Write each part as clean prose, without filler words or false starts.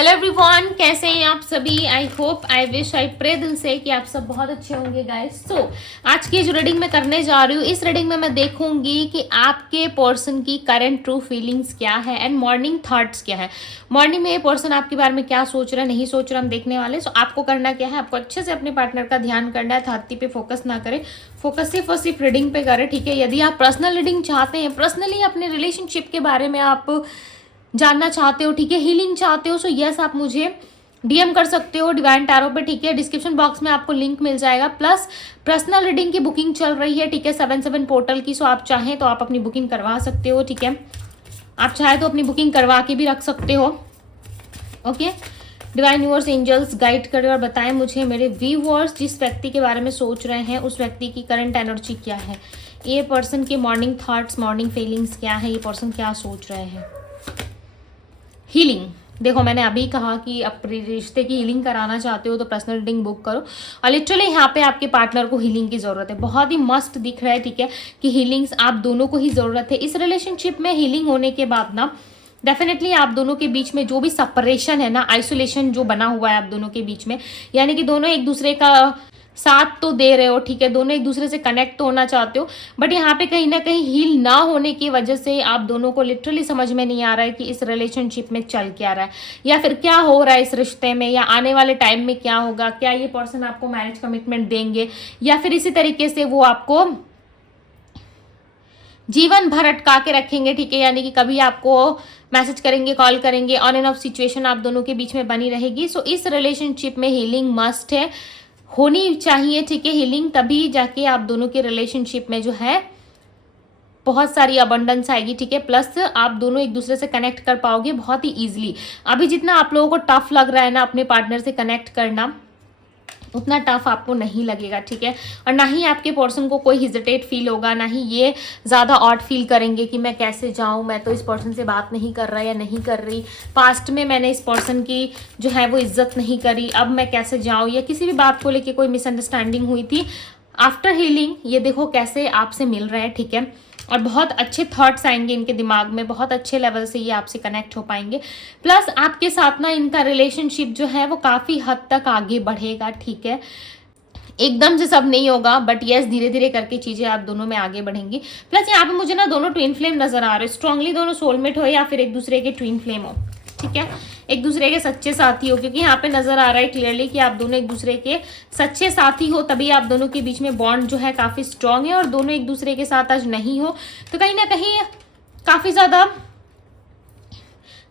Hello everyone, कैसे हैं आप सभी। I hope, I wish, I pray दिल से कि आप सब बहुत अच्छे होंगे गाइस। सो आज की जो रीडिंग मैं करने जा रही हूँ, इस रीडिंग में मैं देखूंगी कि आपके पर्सन की करंट ट्रू फीलिंग्स क्या है एंड मॉर्निंग थॉट्स क्या है। मॉर्निंग में ये पर्सन आपके बारे में क्या सोच रहा है, नहीं सोच रहा, हम देखने वाले। सो आपको करना क्या है, आपको अच्छे से अपने पार्टनर का ध्यान करना है, थॉट पे फोकस ना करें, फोकस सिर्फ और सिर्फ रीडिंग पे करें, ठीक है। यदि आप पर्सनल रीडिंग चाहते हैं, पर्सनली अपने रिलेशनशिप के बारे में आप जानना चाहते हो, ठीक है, हीलिंग चाहते हो, सो यस आप मुझे डीएम कर सकते हो डिवाइन टैरो पे, ठीक है। डिस्क्रिप्शन बॉक्स में आपको लिंक मिल जाएगा। प्लस पर्सनल रीडिंग की बुकिंग चल रही है, ठीक है, 7/7 पोर्टल की। सो आप चाहें तो आप अपनी बुकिंग करवा सकते हो, ठीक है। आप चाहे तो अपनी बुकिंग करवा के भी रख सकते हो, okay. Divine universe angels guide करें और बताएं मुझे, मेरे व्यूअर्स जिस व्यक्ति के बारे में सोच रहे हैं उस व्यक्ति की करंट एनर्जी क्या है, ये पर्सन के मॉर्निंग थॉट्स, मॉर्निंग फीलिंग्स क्या है, ये पर्सन क्या सोच रहे हैं। हीलिंग, देखो मैंने अभी कहा कि अपने रिश्ते की हीलिंग कराना चाहते हो तो पर्सनल रीडिंग बुक करो। और लिटरली यहाँ पे आपके पार्टनर को हीलिंग की ज़रूरत है, बहुत ही मस्त दिख रहा है, ठीक है, कि हीलिंग्स आप दोनों को ही ज़रूरत है इस रिलेशनशिप में। हीलिंग होने के बाद ना डेफिनेटली आप दोनों के बीच में जो भी सेपरेशन है ना, आइसोलेशन जो बना हुआ है आप दोनों के बीच में, यानी कि दोनों एक दूसरे का साथ तो दे रहे हो, ठीक है, दोनों एक दूसरे से कनेक्ट तो होना चाहते हो, बट यहाँ पे कहीं ना कहीं हील ना होने की वजह से आप दोनों को लिटरली समझ में नहीं आ रहा है कि इस रिलेशनशिप में चल क्या रहा है, या फिर क्या हो रहा है इस रिश्ते में, या आने वाले टाइम में क्या होगा। क्या ये पर्सन आपको मैरिज कमिटमेंट देंगे, या फिर इसी तरीके से वो आपको जीवन भर अटका के रखेंगे, ठीक है, यानी कि कभी आपको मैसेज करेंगे, कॉल करेंगे, ऑन एंड ऑफ सिचुएशन आप दोनों के बीच में बनी रहेगी। सो इस रिलेशनशिप में हीलिंग मस्ट है, होनी चाहिए, ठीक है। हीलिंग तभी जाके आप दोनों के रिलेशनशिप में जो है बहुत सारी अबंडेंस आएगी, ठीक है। प्लस आप दोनों एक दूसरे से कनेक्ट कर पाओगे बहुत ही ईजिली। अभी जितना आप लोगों को टफ लग रहा है ना अपने पार्टनर से कनेक्ट करना, उतना टफ आपको नहीं लगेगा, ठीक है। और ना ही आपके पर्सन को कोई हिजिटेट फील होगा, ना ही ये ज़्यादा ऑड फील करेंगे कि मैं कैसे जाऊं, मैं तो इस पर्सन से बात नहीं कर रहा या नहीं कर रही, पास्ट में मैंने इस पर्सन की जो है वो इज्जत नहीं करी, अब मैं कैसे जाऊं, या किसी भी बात को लेके कोई मिसअंडरस्टैंडिंग हुई थी। आफ्टर हीलिंग ये देखो कैसे आपसे मिल रहे हैं, ठीक है, और बहुत अच्छे थॉट्स आएंगे इनके दिमाग में, बहुत अच्छे लेवल से ये आपसे कनेक्ट हो पाएंगे। प्लस आपके साथ ना इनका रिलेशनशिप जो है वो काफ़ी हद तक आगे बढ़ेगा, ठीक है। एकदम से सब नहीं होगा, बट यस धीरे धीरे करके चीज़ें आप दोनों में आगे बढ़ेंगी। प्लस यहाँ पे मुझे ना दोनों ट्विन फ्लेम नजर आ रहे हैं, स्ट्रांगली दोनों सोलमेट हो या फिर एक दूसरे के ट्विन फ्लेम हो, ठीक है, एक दूसरे के सच्चे साथी हो, क्योंकि यहाँ पे नजर आ रहा है क्लियरली कि आप दोनों एक दूसरे के सच्चे साथी हो, तभी आप दोनों के बीच में बॉन्ड जो है काफी स्ट्रांग है। और दोनों एक दूसरे के साथ आज नहीं हो तो कहीं ना कहीं काफी ज्यादा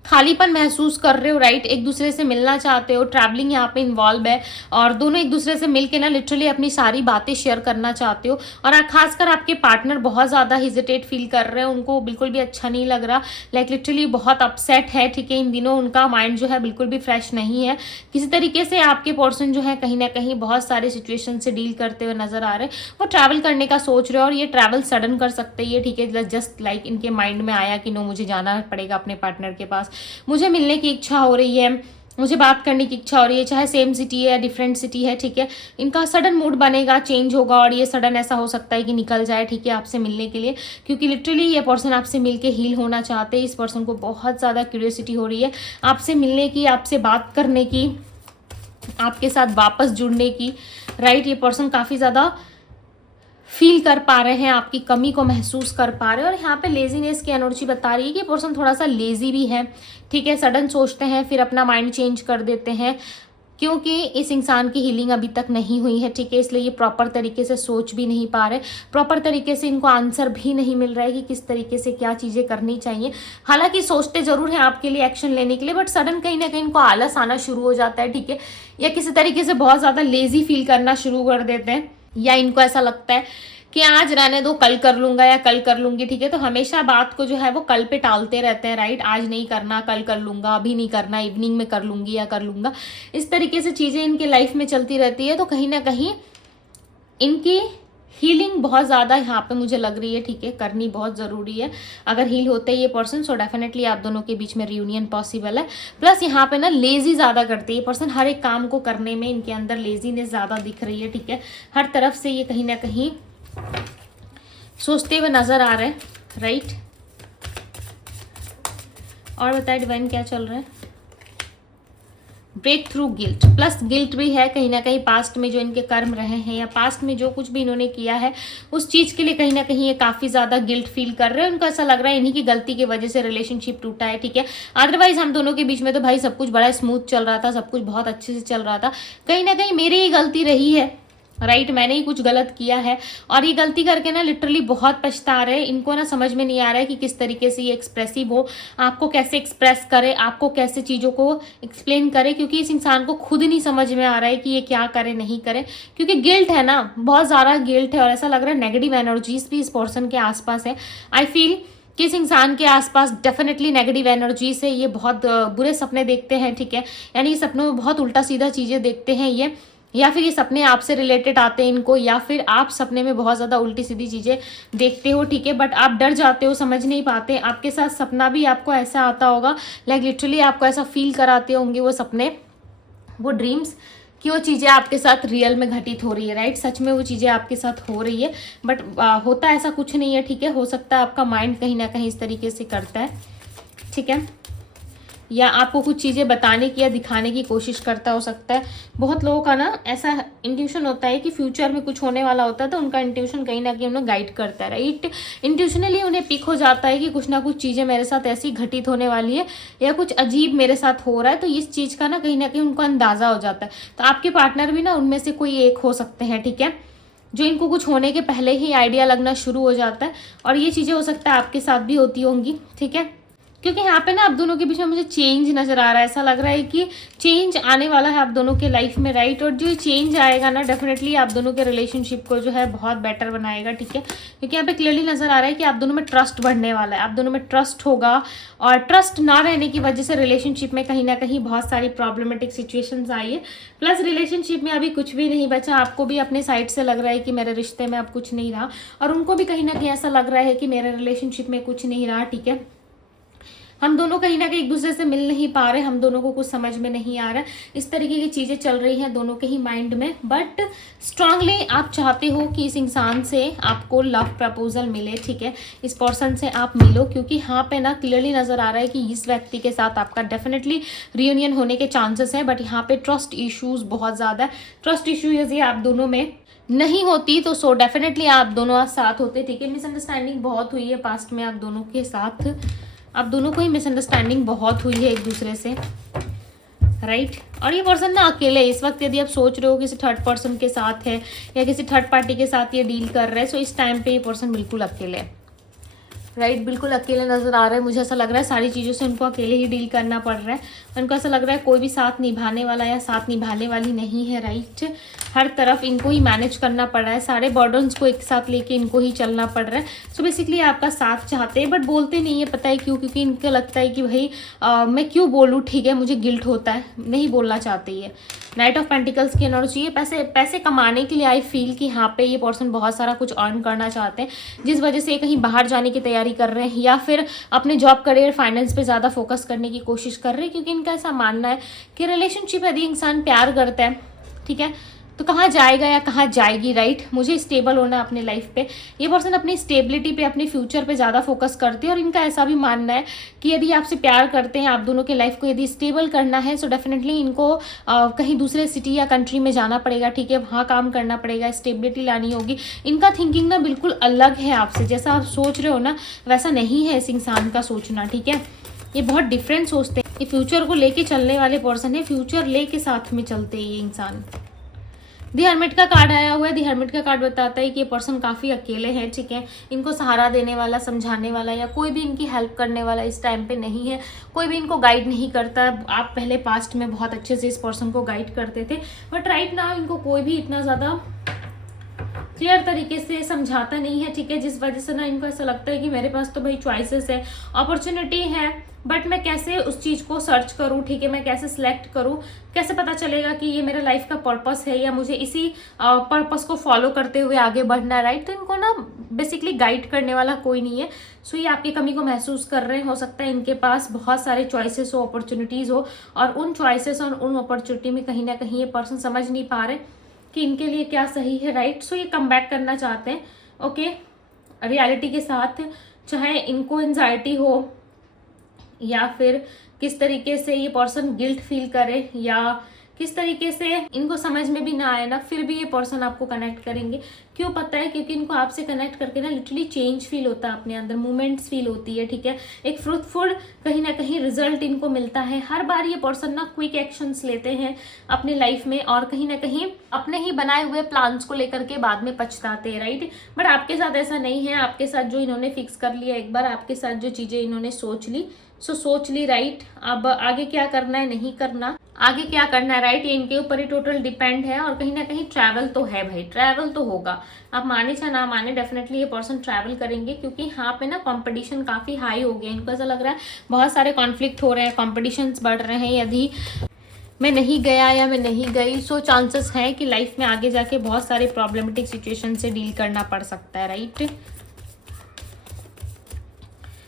खालीपन महसूस कर रहे हो, राइट, एक दूसरे से मिलना चाहते हो, ट्रैवलिंग यहाँ पे इन्वॉल्व है, और दोनों एक दूसरे से मिलके ना लिटरली अपनी सारी बातें शेयर करना चाहते हो। और खासकर आपके पार्टनर बहुत ज़्यादा हिजिटेट फील कर रहे हैं, उनको बिल्कुल भी अच्छा नहीं लग रहा, लाइक लिटरली बहुत अपसेट है, ठीक है, इन दिनों उनका माइंड जो है बिल्कुल भी फ्रेश नहीं है। किसी तरीके से आपके पर्सन जो है कहीं ना कहीं बहुत सारे सिचुएशन से डील करते हुए नजर आ रहे हैं, वो ट्रैवल करने का सोच रहे हैं, और ये ट्रैवल सडन कर सकते हैं, ठीक है, जस्ट लाइक इनके माइंड में आया कि नो मुझे जाना पड़ेगा अपने पार्टनर के पास, मुझे मिलने की इच्छा हो रही है, मुझे बात करने की इच्छा हो रही है, चाहे सेम सिटी है या डिफरेंट सिटी है, ठीक है। इनका सडन मूड बनेगा, चेंज होगा, और ये सडन ऐसा हो सकता है कि निकल जाए, ठीक है, आपसे मिलने के लिए, क्योंकि लिटरली ये पर्सन आपसे मिलके हील होना चाहते हैं। इस पर्सन को बहुत ज़्यादा क्यूरियोसिटी हो रही है आपसे मिलने की, आपसे बात करने की, आपके साथ वापस जुड़ने की, राइट। ये पर्सन काफ़ी ज़्यादा फील कर पा रहे हैं, आपकी कमी को महसूस कर पा रहे हैं। और यहाँ पे लेजीनेस की एनर्जी बता रही है कि पर्सन थोड़ा सा लेजी भी है, ठीक है, सडन सोचते हैं फिर अपना माइंड चेंज कर देते हैं, क्योंकि इस इंसान की हीलिंग अभी तक नहीं हुई है, ठीक है, इसलिए ये प्रॉपर तरीके से सोच भी नहीं पा रहे, प्रॉपर तरीके से इनको आंसर भी नहीं मिल रहा है कि किस तरीके से क्या चीज़ें करनी चाहिए। हालांकि सोचते जरूर हैं आपके लिए एक्शन लेने के लिए, बट सडन कहीं ना कहीं इनको आलस आना शुरू हो जाता है, ठीक है, या किसी तरीके से बहुत ज़्यादा लेजी फील करना शुरू कर देते हैं, या इनको ऐसा लगता है कि आज रहने दो, कल कर लूंगा या कल कर लूंगी, ठीक है। तो हमेशा बात को जो है वो कल पे टालते रहते हैं, राइट, आज नहीं करना, कल कर लूंगा, अभी नहीं करना, इवनिंग में कर लूंगी या कर लूंगा, इस तरीके से चीज़ें इनके लाइफ में चलती रहती है। तो कहीं ना कहीं इनकी हीलिंग बहुत ज़्यादा यहाँ पे मुझे लग रही है, ठीक है, करनी बहुत ज़रूरी है। अगर हील होते हैं ये पर्सन, सो डेफिनेटली आप दोनों के बीच में रियूनियन पॉसिबल है। प्लस यहाँ पे ना लेजी ज़्यादा करते हैं ये पर्सन, हर एक काम को करने में इनके अंदर लेजीनेस ज़्यादा दिख रही है, ठीक है, हर तरफ से ये कहीं ना कहीं सोचते हुए नजर आ रहे हैं, राइट। और बताए डिवाइन क्या चल रहा है। Break through guilt, plus guilt भी है कहीं ना कहीं, पास्ट में जो इनके कर्म रहे हैं या पास्ट में जो कुछ भी इन्होंने किया है उस चीज़ के लिए कहीं ना कहीं ये काफ़ी ज़्यादा गिल्ट फील कर रहे हैं। उनको ऐसा लग रहा है इन्हीं की गलती की वजह से रिलेशनशिप टूटा है, ठीक है। अदरवाइज हम दोनों के बीच में तो भाई सब कुछ बड़ा स्मूथ चल रहा था, सब कुछ बहुत अच्छे से चल रहा था। कहीं ना कहीं मेरी ही गलती रही है, राइट, मैंने ही कुछ गलत किया है और ये गलती करके ना लिटरली बहुत पछता रहे हैं। इनको ना समझ में नहीं आ रहा है कि किस तरीके से ये एक्सप्रेसिव हो, आपको कैसे एक्सप्रेस करे, आपको कैसे चीज़ों को एक्सप्लेन करे, क्योंकि इस इंसान को खुद नहीं समझ में आ रहा है कि ये क्या करे नहीं करे, क्योंकि गिल्ट है ना, बहुत ज़्यादा गिल्ट है और ऐसा लग रहा है नेगेटिव एनर्जीज भी इस पर्सन के आसपास है। आई फील कि इस इंसान के आसपास डेफिनेटली नेगेटिव एनर्जी से ये बहुत बुरे सपने देखते हैं, ठीक है, यानी सपनों में बहुत उल्टा सीधा चीज़ें देखते हैं ये, या फिर ये सपने आपसे रिलेटेड आते हैं इनको, या फिर आप सपने में बहुत ज़्यादा उल्टी सीधी चीज़ें देखते हो, ठीक है, बट आप डर जाते हो, समझ नहीं पाते। आपके साथ सपना भी आपको ऐसा आता होगा, लाइक लिटरली आपको ऐसा फील कराते होंगे वो सपने, वो ड्रीम्स, कि वो चीज़ें आपके साथ रियल में घटित हो रही है, राइट, सच में वो चीज़ें आपके साथ हो रही है, बट होता ऐसा कुछ नहीं है, ठीक है। हो सकता है आपका माइंड कहीं ना कहीं इस तरीके से करता है, ठीक है, या आपको कुछ चीज़ें बताने की या दिखाने की कोशिश करता हो सकता है। बहुत लोगों का ना ऐसा इंट्यूशन होता है कि फ्यूचर में कुछ होने वाला होता है तो उनका इंट्यूशन कहीं ना कहीं उन्हें गाइड करता है, राइट। इंट्यूशनली उन्हें पिक हो जाता है कि कुछ ना कुछ चीज़ें मेरे साथ ऐसी घटित होने वाली है या कुछ अजीब मेरे साथ हो रहा है, तो इस चीज़ का ना कहीं उनको अंदाज़ा हो जाता है। तो आपके पार्टनर भी ना उनमें से कोई एक हो सकते हैं, ठीक है, जो इनको कुछ होने के पहले ही आइडिया लगना शुरू हो जाता है, और ये चीज़ें हो सकता है आपके साथ भी होती होंगी, ठीक है, क्योंकि यहाँ पे ना आप दोनों के बीच में मुझे चेंज नज़र आ रहा है। ऐसा लग रहा है कि चेंज आने वाला है आप दोनों के लाइफ में, राइट, और जो चेंज आएगा ना डेफिनेटली आप दोनों के रिलेशनशिप को जो है बहुत बेटर बनाएगा, ठीक है, क्योंकि यहाँ पे क्लियरली नज़र आ रहा है कि आप दोनों में ट्रस्ट बढ़ने वाला है, आप दोनों में ट्रस्ट होगा, और ट्रस्ट ना रहने की वजह से रिलेशनशिप में कहीं ना कहीं बहुत सारी प्रॉब्लमेटिक सिचुएशंस आई है। प्लस रिलेशनशिप में अभी कुछ भी नहीं बचा, आपको भी अपने साइड से लग रहा है कि मेरे रिश्ते में अब कुछ नहीं रहा, और उनको भी कहीं ना कहीं ऐसा लग रहा है कि मेरे रिलेशनशिप में कुछ नहीं रहा, ठीक है। हम दोनों कहीं ना कहीं एक दूसरे से मिल नहीं पा रहे, हम दोनों को कुछ समझ में नहीं आ रहा है, इस तरीके की चीज़ें चल रही हैं दोनों के ही माइंड में। बट स्ट्रांगली आप चाहते हो कि इस इंसान से आपको लव प्रपोजल मिले, ठीक है, इस पर्सन से आप मिलो, क्योंकि यहाँ पे ना क्लियरली नज़र आ रहा है कि इस व्यक्ति के साथ आपका डेफिनेटली रियूनियन होने के चांसेस हैं, बट यहाँ पे ट्रस्ट इश्यूज बहुत ज़्यादा है। ट्रस्ट इश्यूज ये आप दोनों में नहीं होती तो सो डेफिनेटली आप दोनों आज साथ होते, ठीक है। मिसअंडरस्टैंडिंग बहुत हुई है पास्ट में आप दोनों के साथ, आप दोनों को ही मिसअंडरस्टैंडिंग बहुत हुई है एक दूसरे से, राइट। और ये पर्सन ना अकेले इस वक्त, यदि आप सोच रहे हो किसी थर्ड पर्सन के साथ है या किसी थर्ड पार्टी के साथ ये डील कर रहे हैं, सो इस टाइम पे ये पर्सन बिल्कुल अकेले है, राइट, बिल्कुल अकेले नज़र आ रहा है। मुझे ऐसा लग रहा है सारी चीज़ों से उनको अकेले ही डील करना पड़ रहा है, उनको ऐसा लग रहा है कोई भी साथ निभाने वाला या साथ निभाने वाली नहीं है, राइट। हर तरफ इनको ही मैनेज करना पड़ रहा है, सारे बर्डन्स को एक साथ लेके इनको ही चलना पड़ रहा है। सो बेसिकली आपका साथ चाहते हैं बट बोलते नहीं है, पता है क्यों, क्योंकि इनको लगता है कि भाई मैं क्यों बोलूँ, ठीक है, मुझे गिल्ट होता है, नहीं बोलना चाहते ये। नाइट ऑफ पेंटिकल्स की एनर्जी है, पैसे कमाने के लिए आई फील कि यहाँ पे ये पर्सन बहुत सारा कुछ अर्न करना चाहते हैं, जिस वजह से ये कहीं बाहर जाने की तैयारी कर रहे हैं या फिर अपने जॉब करियर फाइनेंस पे ज़्यादा फोकस करने की कोशिश कर रहे हैं, क्योंकि इनका ऐसा मानना है कि रिलेशनशिप यदि इंसान प्यार करता है, ठीक है, तो कहाँ जाएगा या कहाँ जाएगी, राइट। मुझे स्टेबल होना है अपने लाइफ पे, ये पर्सन अपनी स्टेबिलिटी पे, अपने फ्यूचर पे ज़्यादा फोकस करते हैं, और इनका ऐसा भी मानना है कि यदि आपसे प्यार करते हैं, आप दोनों के लाइफ को यदि स्टेबल करना है, सो डेफिनेटली इनको कहीं दूसरे सिटी या कंट्री में जाना पड़ेगा, ठीक है, वहाँ काम करना पड़ेगा, स्टेबिलिटी लानी होगी। इनका थिंकिंग ना बिल्कुल अलग है आपसे, जैसा आप सोच रहे हो ना वैसा नहीं है इस इंसान का सोचना, ठीक है, ये बहुत डिफरेंट सोचते हैं। ये फ्यूचर को लेके चलने वाले पर्सन है, फ्यूचर लेके साथ में चलते हैं ये इंसान। दी हर्मिट का कार्ड आया हुआ है। दी हर्मिट का कार्ड बताता है कि ये पर्सन काफ़ी अकेले हैं, ठीक है, इनको सहारा देने वाला, समझाने वाला या कोई भी इनकी हेल्प करने वाला इस टाइम पे नहीं है, कोई भी इनको गाइड नहीं करता। आप पहले पास्ट में बहुत अच्छे से इस पर्सन को गाइड करते थे, बट राइट नाउ इनको कोई भी इतना ज़्यादा क्लियर तरीके से समझाता नहीं है, ठीक है, जिस वजह से ना इनको ऐसा लगता है कि मेरे पास तो भाई चॉइसेस है, अपॉर्चुनिटी है, बट मैं कैसे उस चीज़ को सर्च करूँ, ठीक है, मैं कैसे सिलेक्ट करूँ, कैसे पता चलेगा कि ये मेरा लाइफ का पर्पस है या मुझे इसी पर्पस को फॉलो करते हुए आगे बढ़ना है, राइट। तो इनको ना बेसिकली गाइड करने वाला कोई नहीं है, सो ये आपकी कमी को महसूस कर रहे हैं। हो सकता है इनके पास बहुत सारे चॉइसेस हो, अपॉर्चुनिटीज़ हो, और उन चॉइसेस और उन अपॉर्चुनिटी में कहीं ना कहीं ये पर्सन समझ नहीं पा रहे कि इनके लिए क्या सही है, राइट। सो ये कम बैक करना चाहते हैं, ओके, रियलिटी के साथ, चाहे इनको एंजाइटी हो, या फिर किस तरीके से ये पर्सन गिल्ट फील करे, या किस तरीके से इनको समझ में भी ना आए ना, फिर भी ये पर्सन आपको कनेक्ट करेंगे। क्यों पता है? क्योंकि इनको आपसे कनेक्ट करके ना लिटरली चेंज फील होता है, अपने अंदर मूवमेंट्स फील होती है, ठीक है। एक फ्रूटफुल कहीं ना कहीं रिजल्ट इनको मिलता है। हर बार ये पर्सन ना क्विक एक्शंस लेते हैं अपनी लाइफ में, और कहीं ना कहीं अपने ही बनाए हुए प्लान्स को लेकर के बाद में पछताते हैं, राइट। बट आपके साथ ऐसा नहीं है। आपके साथ जो इन्होंने फिक्स कर लिया एक बार, आपके साथ जो चीजें इन्होंने सोच ली, सोच ली, राइट। अब आगे क्या करना है, नहीं करना, आगे क्या करना है, राइट, ये इनके ऊपर ही टोटल डिपेंड है। और कहीं ना कहीं ट्रैवल तो है भाई, ट्रैवल तो होगा। आप माने चाहे ना माने, डेफिनेटली ये पर्सन ट्रैवल करेंगे, क्योंकि यहाँ पे ना कंपटीशन काफी हाई हो गया। इनको ऐसा लग रहा है बहुत सारे कॉन्फ्लिक्ट हो रहे हैं, कॉम्पिटिशन्स बढ़ रहे हैं। यदि मैं नहीं गया या मैं नहीं गई, सो चांसेस है कि लाइफ में आगे जाके बहुत सारे प्रॉब्लमेटिक सिचुएशन से डील करना पड़ सकता है, राइट।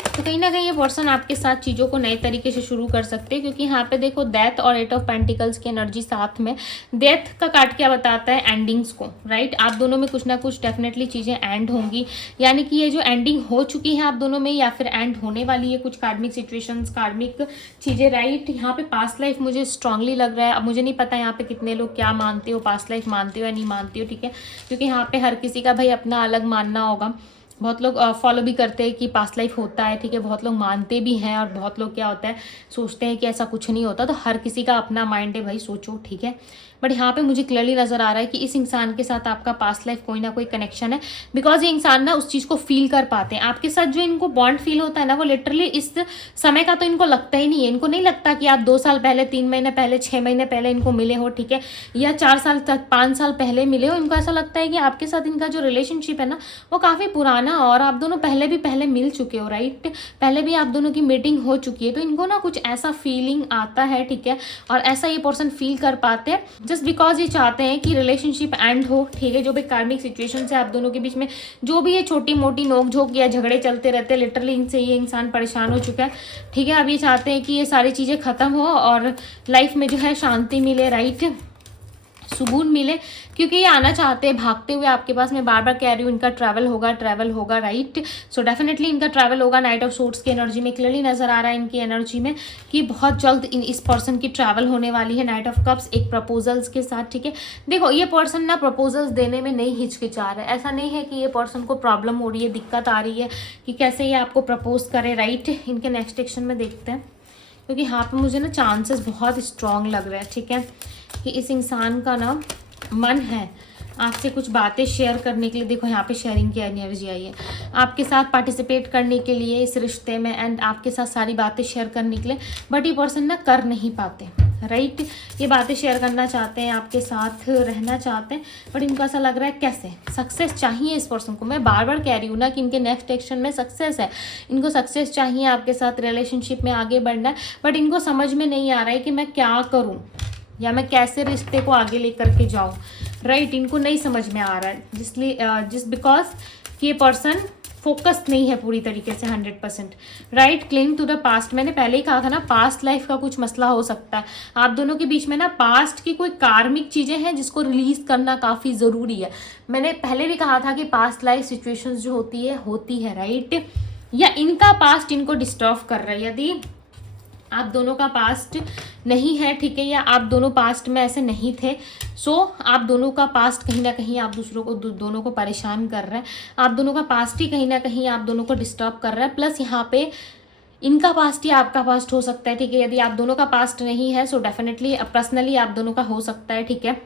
तो कहीं ना कहीं ये पर्सन आपके साथ चीज़ों को नए तरीके से शुरू कर सकते हैं, क्योंकि यहाँ पे देखो डेथ और 8 ऑफ पेंटिकल्स की एनर्जी साथ में। डेथ का कार्ड क्या बताता है? एंडिंग्स को, राइट। आप दोनों में कुछ ना कुछ डेफिनेटली चीज़ें एंड होंगी, यानी कि ये जो एंडिंग हो चुकी है आप दोनों में, या फिर एंड होने वाली है, कुछ कार्मिक सिचुएशंस, कार्मिक चीज़ें, राइट। यहाँ पे पास्ट लाइफ मुझे स्ट्रांगली लग रहा है। अब मुझे नहीं पता यहाँ पे कितने लोग क्या मानते हो, पास्ट लाइफ मानते हो या नहीं मानते हो, ठीक है, क्योंकि यहाँ पे हर किसी का भाई अपना अलग मानना होगा। बहुत लोग फॉलो भी करते हैं कि पास्ट लाइफ होता है, ठीक है, बहुत लोग मानते भी हैं, और बहुत लोग क्या होता है सोचते हैं कि ऐसा कुछ नहीं होता। तो हर किसी का अपना माइंड है भाई, सोचो, ठीक है। बट यहाँ पे मुझे क्लियरली नजर आ रहा है कि इस इंसान के साथ आपका पास्ट लाइफ कोई ना कोई कनेक्शन है, बिकॉज ये इंसान ना उस चीज को फील कर पाते हैं। आपके साथ जो इनको बॉन्ड फील होता है ना, वो लिटरली इस समय का तो इनको लगता ही नहीं है। इनको नहीं लगता कि आप 2 साल पहले, 3 महीने पहले, 6 महीने पहले इनको मिले हो, ठीक है, या 4 साल तक, 5 साल पहले मिले हो। इनको ऐसा लगता है कि आपके साथ इनका जो रिलेशनशिप है ना, वो काफी पुराना, और आप दोनों पहले भी मिल चुके हो, राइट। पहले भी आप दोनों की मीटिंग हो चुकी है। तो इनको ना कुछ ऐसा फीलिंग आता है, ठीक है, और ऐसा ये पर्सन फील कर पाते हैं जस्ट बिकॉज ये चाहते हैं कि रिलेशनशिप एंड हो, ठीक है। जो भी कार्मिक सिचुएशन है आप दोनों के बीच में, जो भी ये छोटी मोटी नोकझोंक या झगड़े चलते रहते हैं, लिटरली इनसे ये इंसान परेशान हो चुका है, ठीक है। अब ये चाहते हैं कि ये सारी चीज़ें खत्म हो और लाइफ में जो है शांति मिले, राइट, सुकून मिले, क्योंकि ये आना चाहते हैं भागते हुए आपके पास। मैं बार बार कह रही हूँ, इनका ट्रैवल होगा, राइट। सो डेफिनेटली इनका ट्रैवल होगा। नाइट ऑफ सोर्ड्स की एनर्जी में क्लियरली नजर आ रहा है इनकी एनर्जी में कि बहुत जल्द इस पर्सन की ट्रैवल होने वाली है। नाइट ऑफ कप्स एक प्रपोजल्स के साथ, ठीक है। देखो ये पर्सन ना प्रपोजल्स देने में नहीं हिचकिचा रहा है। ऐसा नहीं है कि ये पर्सन को प्रॉब्लम हो रही है, दिक्कत आ रही है कि कैसे ये आपको प्रपोज करे, राइट। इनके नेक्स्ट एक्शन में देखते हैं, क्योंकि यहाँ पे मुझे ना चांसेस बहुत स्ट्रांग लग रहे हैं, ठीक है, कि इस इंसान का ना मन है आपसे कुछ बातें शेयर करने के लिए। देखो यहाँ पे शेयरिंग की एनर्जी आई है, आपके साथ पार्टिसिपेट करने के लिए इस रिश्ते में, एंड आपके साथ सारी बातें शेयर करने के लिए। बट ये पर्सन ना कर नहीं पाते, राइट। ये बातें शेयर करना चाहते हैं, आपके साथ रहना चाहते हैं, बट इनको ऐसा लग रहा है कैसे सक्सेस चाहिए इस पर्सन को। मैं बार बार कह रही हूँ ना कि इनके नेक्स्ट एक्शन में सक्सेस है। इनको सक्सेस चाहिए, आपके साथ रिलेशनशिप में आगे बढ़ना है, बट इनको समझ में नहीं आ रहा है कि मैं क्या करूँ या मैं कैसे रिश्ते को आगे लेकर के जाऊँ, राइट। इनको नहीं समझ में आ रहा है, जिस बिकॉज ये पर्सन फोकस नहीं है पूरी तरीके से 100%, right. Cling to the past, मैंने पहले ही कहा था ना, पास्ट लाइफ का कुछ मसला हो सकता है आप दोनों के बीच में ना। पास्ट की कोई कार्मिक चीज़ें हैं जिसको रिलीज करना काफ़ी ज़रूरी है। मैंने पहले भी कहा था कि पास्ट लाइफ सिचुएशंस जो होती है, राइट, या इनका पास्ट इनको डिस्टर्ब कर रहा है। यदि आप दोनों का पास्ट नहीं है, ठीक है, या आप दोनों पास्ट में ऐसे नहीं थे, सो आप दोनों का पास्ट कहीं ना कहीं आप दोनों को परेशान कर रहा है। आप दोनों का पास्ट ही कहीं ना कहीं आप दोनों को डिस्टर्ब कर रहा है। प्लस यहाँ पे इनका पास्ट ही आपका पास्ट हो सकता है, ठीक है। यदि आप दोनों का पास्ट नहीं है, सो डेफिनेटली पर्सनली आप दोनों का हो सकता है, ठीक है,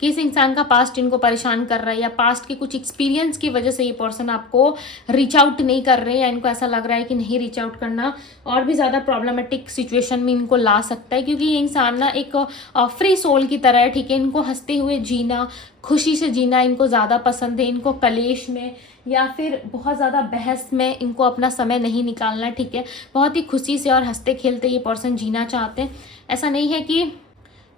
कि इस इंसान का पास्ट इनको परेशान कर रहा है, या पास्ट के कुछ एक्सपीरियंस की वजह से ये पर्सन आपको रीच आउट नहीं कर रहे हैं, या इनको ऐसा लग रहा है कि नहीं रीच आउट करना और भी ज़्यादा प्रॉब्लमेटिक सिचुएशन में इनको ला सकता है। क्योंकि ये इंसान ना एक फ्री सोल की तरह है, ठीक है। इनको हंसते हुए जीना, खुशी से जीना इनको ज़्यादा पसंद है। इनको कलेश में या फिर बहुत ज़्यादा बहस में इनको अपना समय नहीं निकालना, ठीक है। बहुत ही खुशी से और हंसते खेलते ये पर्सन जीना चाहते हैं। ऐसा नहीं है कि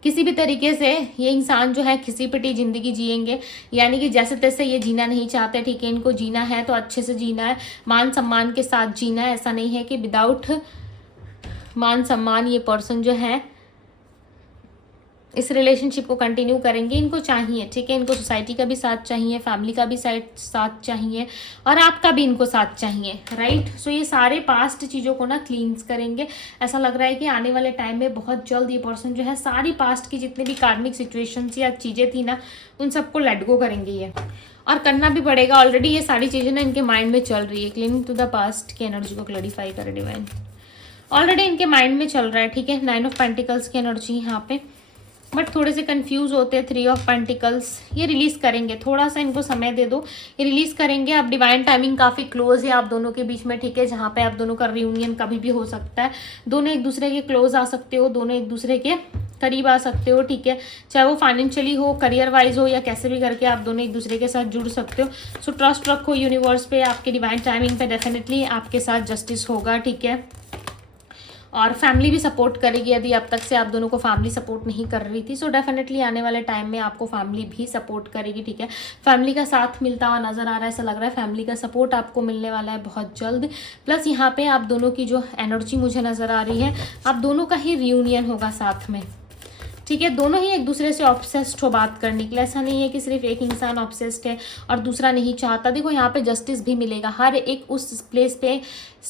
किसी भी तरीके से ये इंसान जो है खिसी पिटी ज़िंदगी जिएंगे, यानी कि जैसे तैसे ये जीना नहीं चाहते, ठीक है। इनको जीना है तो अच्छे से जीना है, मान सम्मान के साथ जीना है। ऐसा नहीं है कि विदाउट मान सम्मान ये पर्सन जो है इस रिलेशनशिप को कंटिन्यू करेंगे, इनको चाहिए, ठीक है, इनको सोसाइटी का भी साथ चाहिए, फैमिली का भी साथ चाहिए और आपका भी इनको साथ चाहिए, राइट। सो ये सारे पास्ट चीज़ों को ना क्लींस करेंगे। ऐसा लग रहा है कि आने वाले टाइम में बहुत जल्द ये पर्सन जो है सारी पास्ट की जितनी भी कार्मिक सिचुएशंस या चीज़ें थी ना उन सबको लेट गो करेंगे ये, और करना भी पड़ेगा। ऑलरेडी ये सारी चीज़ें ना इनके माइंड में चल रही है। क्लीनिंग टू द पास्ट की एनर्जी को क्लैरिफाई करे डिवाइन। ऑलरेडी इनके माइंड में चल रहा है, ठीक है। 9 ऑफ पेंटिकल्स की एनर्जी यहाँ पे, बट थोड़े से कंफ्यूज होते हैं। 3 ऑफ पेंटिकल्स, ये रिलीज करेंगे, थोड़ा सा इनको समय दे दो, ये रिलीज करेंगे। अब डिवाइन टाइमिंग काफ़ी क्लोज है आप दोनों के बीच में, ठीक है, जहाँ पे आप दोनों का रियूनियन कभी भी हो सकता है। दोनों एक दूसरे के क्लोज आ सकते हो, दोनों एक दूसरे के करीब आ सकते हो, ठीक है, चाहे वो फाइनेंशियली हो, करियर वाइज हो, या कैसे भी करके आप दोनों एक दूसरे के साथ जुड़ सकते हो। सो ट्रस्ट रखो यूनिवर्स पे, आपके डिवाइन टाइमिंग पे डेफिनेटली आपके साथ जस्टिस होगा, ठीक है। और फैमिली भी सपोर्ट करेगी, यदि अब तक से आप दोनों को फैमिली सपोर्ट नहीं कर रही थी, सो डेफिनेटली आने वाले टाइम में आपको फैमिली भी सपोर्ट करेगी, ठीक है। फैमिली का साथ मिलता हुआ नजर आ रहा है, ऐसा लग रहा है फैमिली का सपोर्ट आपको मिलने वाला है बहुत जल्द। प्लस यहाँ पे आप दोनों की जो एनर्जी मुझे नजर आ रही है, आप दोनों का ही रियूनियन होगा साथ में, ठीक है। दोनों ही एक दूसरे से ऑब्सेस्ड हो बात करने के लिए, ऐसा नहीं है कि सिर्फ एक इंसान ऑब्सेस्ड है और दूसरा नहीं चाहता। देखो यहाँ पे जस्टिस भी मिलेगा, हर एक उस प्लेस पे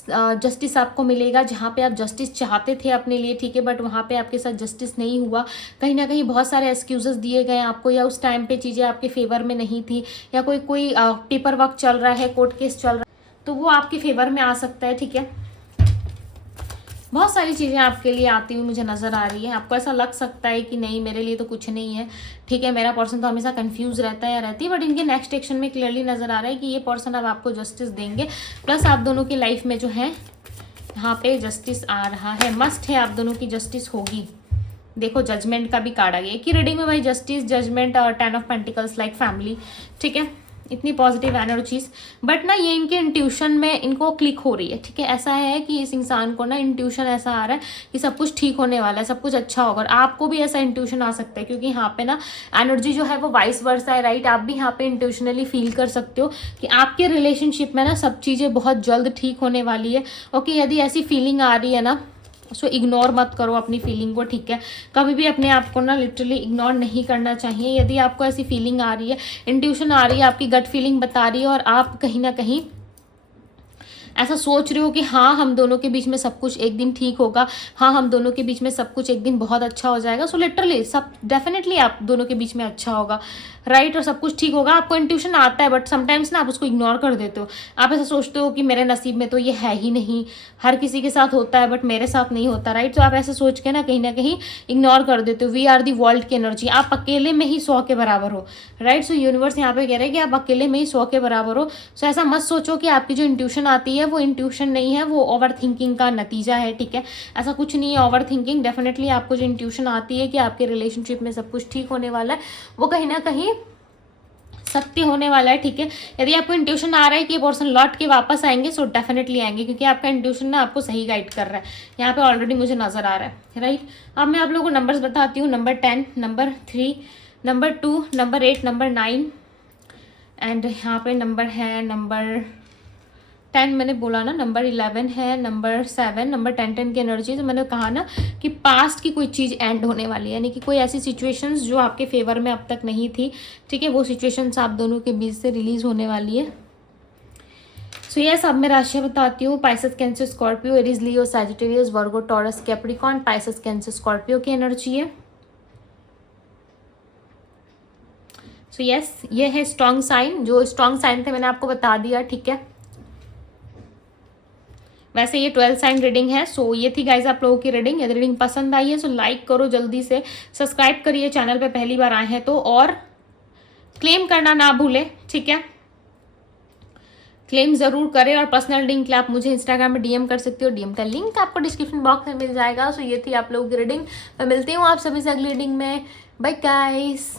जस्टिस आपको मिलेगा जहाँ पे आप जस्टिस चाहते थे अपने लिए, ठीक है, बट वहाँ पे आपके साथ जस्टिस नहीं हुआ। कहीं ना कहीं बहुत सारे एक्सक्यूजेस दिए गए आपको, या उस टाइम पे चीज़ें आपके फेवर में नहीं थी, या कोई पेपर वर्क चल रहा है, कोर्ट केस चल रहा है, तो वो आपके फेवर में आ सकता है, ठीक है। बहुत सारी चीज़ें आपके लिए आती हुई मुझे नज़र आ रही है। आपको ऐसा लग सकता है कि नहीं मेरे लिए तो कुछ नहीं है, ठीक है, मेरा पर्सन तो हमेशा कंफ्यूज रहता है या रहती है, बट इनके नेक्स्ट एक्शन में क्लियरली नज़र आ रहा है कि ये पर्सन अब आपको जस्टिस देंगे। प्लस आप दोनों की लाइफ में जो है यहाँ पे जस्टिस आ रहा है, मस्ट है, आप दोनों की जस्टिस होगी। देखो जजमेंट का भी कार्ड आ गया कि रीडिंग में भाई जस्टिस, जजमेंट और 10 ऑफ पेंटिकल्स लाइक फैमिली, ठीक है, इतनी पॉजिटिव एनर्जीज। बट ना ये इनके इंट्यूशन में इनको क्लिक हो रही है, ठीक है। ऐसा है कि इस इंसान को ना इंट्यूशन ऐसा आ रहा है कि सब कुछ ठीक होने वाला है, सब कुछ अच्छा होगा। और आपको भी ऐसा इंट्यूशन आ सकता है क्योंकि यहाँ पे ना एनर्जी जो है वो वाइस वर्सा है, राइट। आप भी यहाँ पे इंट्यूशनली फील कर सकते हो कि आपके रिलेशनशिप में ना सब चीज़ें बहुत जल्द ठीक होने वाली है। ओके, यदि ऐसी फीलिंग आ रही है ना, सो इग्नोर मत करो अपनी फीलिंग को, ठीक है। कभी भी अपने आप को ना लिटरली इग्नोर नहीं करना चाहिए। यदि आपको ऐसी फीलिंग आ रही है, इंट्यूशन आ रही है, आपकी गट फीलिंग बता रही है और आप कहीं ना कहीं ऐसा सोच रहे हो कि हाँ हम दोनों के बीच में सब कुछ एक दिन ठीक होगा, हाँ हम दोनों के बीच में सब कुछ एक दिन बहुत अच्छा हो जाएगा, सो लिटरली सब डेफिनेटली आप दोनों के बीच में अच्छा होगा, राइट, और सब कुछ ठीक होगा। आपको इंट्यूशन आता है बट समटाइम्स ना आप उसको इग्नोर कर देते हो। आप ऐसा सोचते हो कि मेरे नसीब में तो ये है ही नहीं, हर किसी के साथ होता है बट मेरे साथ नहीं होता, राइट। तो आप ऐसा सोच के ना कहीं इग्नोर कर देते हो। वी आर दी वर्ल्ड की एनर्जी, आप अकेले में ही 100 के बराबर हो, राइट। सो यूनिवर्स यहाँ पे कह रहे हैं कि आप अकेले में ही 100 के बराबर हो। सो ऐसा मत सोचो कि आपकी जो इंट्यूशन आती है वो इंट्यूशन नहीं है, वो ओवर थिंकिंग का नतीजा है, ठीक है। ऐसा कुछ नहीं है ओवर थिंकिंग। डेफिनेटली आपको जो इंट्यूशन आती है कि आपके रिलेशनशिप में सब कुछ ठीक होने वाला है, वो कहीं ना कहीं सत्य होने वाला है, ठीक है। यदि आपको इंट्यूशन आ रहा है कि ये पर्सन लौट के वापस आएंगे, सो डेफिनेटली आएंगे क्योंकि आपका इंट्यूशन ना आपको सही गाइड कर रहा है, यहाँ पे ऑलरेडी मुझे नजर आ रहा है, राइट। अब मैं आप लोगों को नंबर्स बताती हूँ। Number 10, number 3, number 2, number 8, number 9 and यहाँ पे नंबर है नंबर 10 मैंने बोला ना, नंबर 11 है, नंबर 7, नंबर 10 की एनर्जी। तो मैंने कहा ना कि पास्ट की कोई चीज़ एंड होने वाली है, यानी कि कोई ऐसी सिचुएशंस जो आपके फेवर में अब तक नहीं थी, ठीक है, वो सिचुएशंस आप दोनों के बीच से रिलीज होने वाली है। सो यस, अब मैं राशियाँ बताती हूँ। Pisces, Cancer, Scorpio, Aries, Leo, Sagittarius, Virgo, Taurus, Capricorn. Pisces, Cancer, Scorpio की एनर्जी है। सो यस, ये है स्ट्रॉन्ग साइन। जो स्ट्रॉन्ग साइन थे मैंने आपको बता दिया, ठीक है। वैसे ये 12 साइन रीडिंग है। सो ये थी गाइज आप लोगों की रीडिंग। यदि रीडिंग पसंद आई है सो लाइक करो जल्दी से, सब्सक्राइब करिए चैनल पे पहली बार आए हैं तो, और क्लेम करना ना भूले, ठीक है। क्लेम जरूर करें और पर्सनल रीडिंग के लिए आप मुझे इंस्टाग्राम में डीएम कर सकते हो। डीएम का लिंक आपको डिस्क्रिप्शन बॉक्स में मिल जाएगा। सो ये थी आप लोगों की रीडिंग। मैं मिलती हूँ आप सभी से अगली रीडिंग में। Bye guys.